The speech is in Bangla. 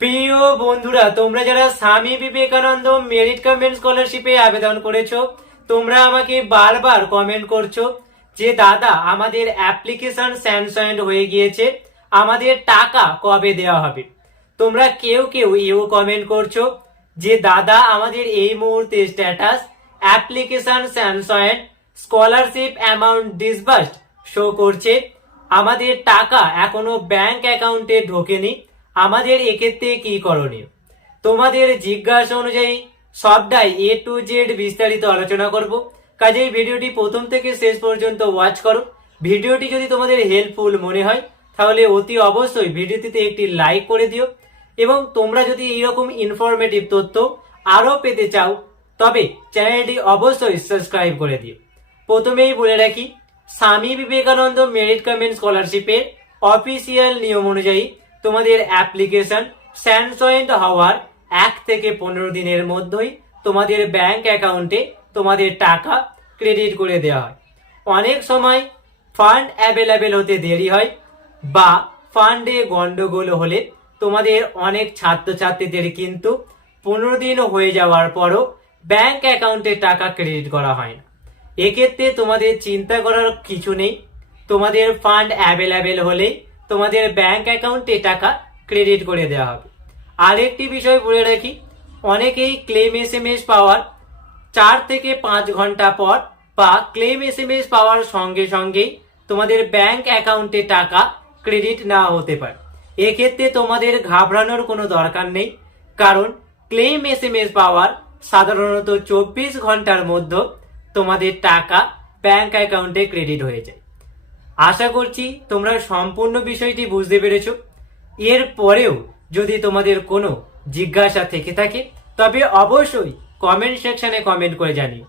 প্রিয় বন্ধুরা, তোমরা যারা স্বামী বিবেকানন্দ মেরিট কাম স্কলারশিপে আবেদন করেছো, তোমরা আমাকে বারবার কমেন্ট করছো যে দাদা আমাদের অ্যাপ্লিকেশন স্যাংশন হয়ে গিয়েছে, আমাদের টাকা কবে দেওয়া হবে। তোমরা কেউ কেউ এও কমেন্ট করছো যে দাদা আমাদের এই মুহূর্তে status application sanction scholarship amount disbursed show করছে, আমাদের টাকা এখনো ব্যাংক অ্যাকাউন্টে ঢোকেনি। আমাদের এক্ষেত্রে কি করণীয়? তোমাদের জিজ্ঞাসা অনুযায়ী সবটাই এ টু জেড বিস্তারিত আলোচনা করব। কাজেই ভিডিওটি প্রথম থেকে শেষ পর্যন্ত ওয়াচ করো। ভিডিওটি যদি তোমাদের হেল্পফুল মনে হয় তাহলে অতি অবশ্যই ভিডিওটিতে একটি লাইক করে দিও, এবং তোমরা যদি এইরকম ইনফরমেটিভ তথ্য আরো পেতে চাও তবে চ্যানেলটি অবশ্যই সাবস্ক্রাইব করে দিও। প্রথমেই বলে রাখি, স্বামী বিবেকানন্দ মেরিট কাম স্কলারশিপের অফিসিয়াল নিয়ম অনুযায়ী তোমাদের অ্যাপ্লিকেশন স্যাংশন হওয়ার 1 থেকে 15 দিনের মধ্যেই তোমাদের ব্যাংক অ্যাকাউন্টে তোমাদের টাকা ক্রেডিট করে দেওয়া হয়। অনেক সময় ফান্ড অ্যাভেলেবেল হতে দেরি হয় বা ফান্ডে গন্ডগোল হলে তোমাদের অনেক ছাত্রছাত্রীদের কিন্তু 15 দিন হয়ে যাওয়ার পরও ব্যাংক অ্যাকাউন্টে টাকা ক্রেডিট করা হয় না। এক্ষেত্রে তোমাদের চিন্তা করার কিছু নেই, তোমাদের ফান্ড অ্যাভেলেবেল হলেই তোমাদের ব্যাংক অ্যাকাউন্টে টাকা ক্রেডিট করে দেওয়া হবে। আরেকটি বিষয় বলে রাখি, অনেকেই ক্লেম এসএমএস পাওয়ার 4 থেকে 5 ঘন্টা পর বা ক্লেম এসএমএস পাওয়ার সঙ্গে সঙ্গেই তোমাদের ব্যাংক অ্যাকাউন্টে টাকা ক্রেডিট না হতে পারে। এক্ষেত্রে তোমাদের ঘাবড়ানোর কোনো দরকার নেই, কারণ ক্লেম এসএমএস পাওয়ার সাধারণত 24 ঘন্টার মধ্যে তোমাদের টাকা ব্যাংক অ্যাকাউন্টে ক্রেডিট হয়ে যায়। আশা করছি তোমরা সম্পূর্ণ বিষয়টি বুঝতে পেরেছো। এর পরেও যদি তোমাদের কোনো জিজ্ঞাসা থেকে থাকে তবে অবশ্যই কমেন্ট সেকশনে কমেন্ট করে জানিও।